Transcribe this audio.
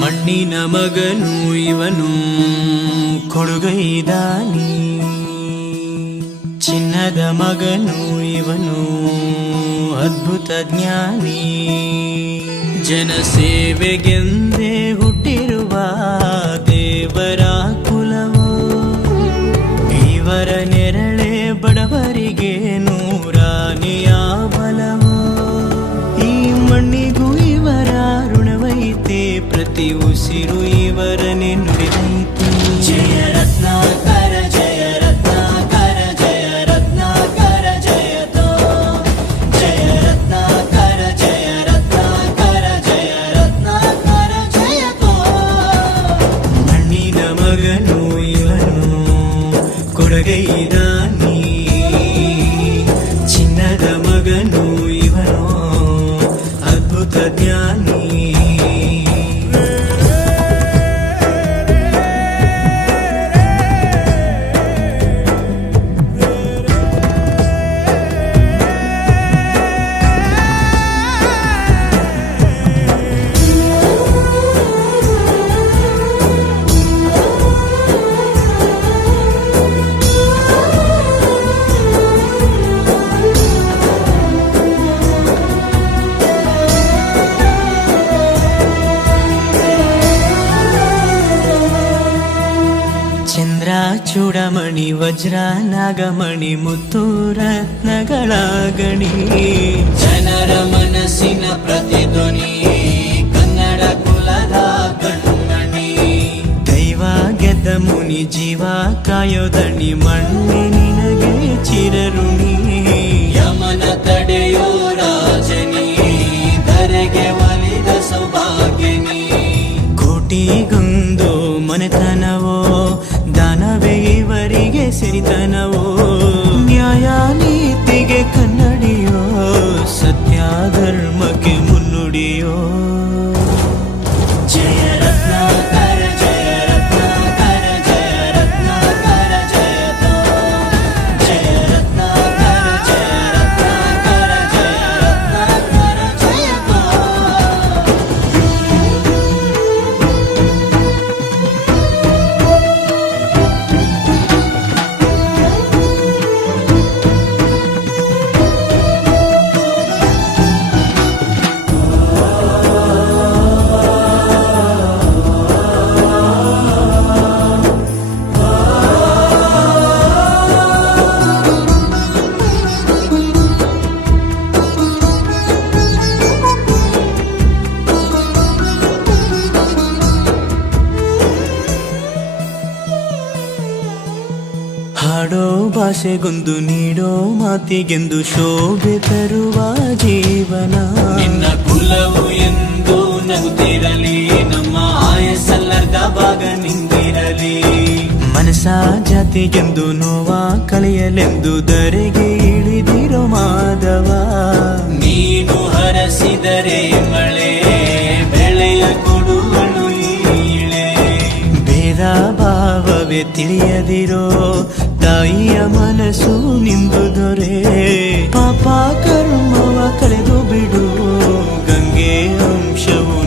ಮಣ್ಣಿನ ಮಗನು ಇವನು ಕೊಡುಗೈದಾನಿ, ಚಿನ್ನದ ಮಗನು ಇವನು ಅದ್ಭುತ ಜ್ಞಾನಿ. ಜನಸೇವೆಗೆಂದೇ ಹುಟ್ಟಿರುವ ದೇವರ ಕುಲವೋ, ಇವರ ನೆರಳೆ ಬಡವರಿಗೆ ನೂರಾನೆಯ ಬಲವೋ. ಈ ಮಣ್ಣಿಗೂ ಇವರ ಋಣವೈತೆ, ಪ್ರತಿ ಉಸಿರು ಇವರನ್ನೇ ನುಡಿದೈತೆ. ಜಯ ರತ್ನಾಕರ ಜಯ ರತ್ನಾಕರ ಜಯ ರತ್ನಾಕರ ಜಯತೋ, ಜಯ ರತ್ನಾಕರ ಜಯ ರತ್ನಾಕರ ಜಯ ರತ್ನಾಕರ ಜಯತೋ. ಮಣ್ಣಿನ ಮಗನು ಇವನು ಕೊಡುಗೈದಾನಿ, ಚಿನ್ನದ ಮಗನು ಇವನು ಅದ್ಭುತ ಜ್ಞಾನಿ. ಚಂದ್ರ ಚೂಡಮಣಿ ವಜ್ರ ನಾಗಮಣಿ ಮುತ್ತು ರತ್ನಗಳ ಗಣಿ, ಜನರ ಮನಸ್ಸಿನ ಪ್ರತಿಧ್ವನಿ ಕನ್ನಡ ಕುಲದ ಕಣ್ಮಣಿ. ದೈವ ಗೆದ್ದ ಮುನಿ ಜೀವ ಕಾಯೋದಣಿ, ಮಣ್ಣೆ ನಿನಗೆ ಚಿರಋಣಿ. ಯಮನ ತಡೆಯೋ ರಾಜನಿ, ಧರೆಗೆ ಒಲಿದ ಸೌಭಾಗ್ಯನಿ. ಕೋಟಿಗೊಂದು ಮನೆತನವೋ, ದಾನವೇ ಇವರಿಗೆ ಸಿರಿತನವೋ. ನ್ಯಾಯ ನೀತಿಗೆ ಕನ್ನಡಿಯೋ, ಸತ್ಯ ಧರ್ಮಕ್ಕೆ ಮುನ್ನುಡಿಯೋ. ಜಯ ರತ್ನಾಕರ ಜಯ ರತ್ನಾಕರ ಜಯ ರತ್ನಾಕರ ಜಯತೋ, ಜಯ ರತ್ನಾಕರ ಜಯ ರತ್ನಾಕರ ಜಯ ರತ್ನಾಕರ ಜಯತೋ. ಹಾಡೋ ಭಾಷೆಗೊಂದು ನೀಡೋ ಮಾತಿಗೆಂದು ಶೋಭೆ ತರುವ ಜೀವನ. ನಿನ್ನ ಕುಲವು ಎಂದು ನಗುತ್ತಿರಲಿ, ನಮ್ಮ ಆಯಸ್ಸಲ್ಲದ ಭಾಗ ನಿಂದಿರಲಿ. ಮನಸ ಜಾತಿಗೆಂದು ನೋವ ಕಳೆಯಲೆಂದು ಧರೆಗೆ ಇಳಿದಿರೋ ಮಾಧವ. ನೀನು ಹರಸಿದರೆ ಮಳೆ ಬೆಳೆಯ ಕೊಡುವಳು ಈಳೆ. ಭೇದ ಭಾವವೇ ತಿಳಿಯದಿರೋ ತಾಯಿಯ ಮನಸ್ಸು ನಿಂದು ದೊರೆ. ಪಾಪ ಕರ್ಮವ ಕಳೆದು ಬಿಡು, ಗಂಗೆ ಅಂಶವು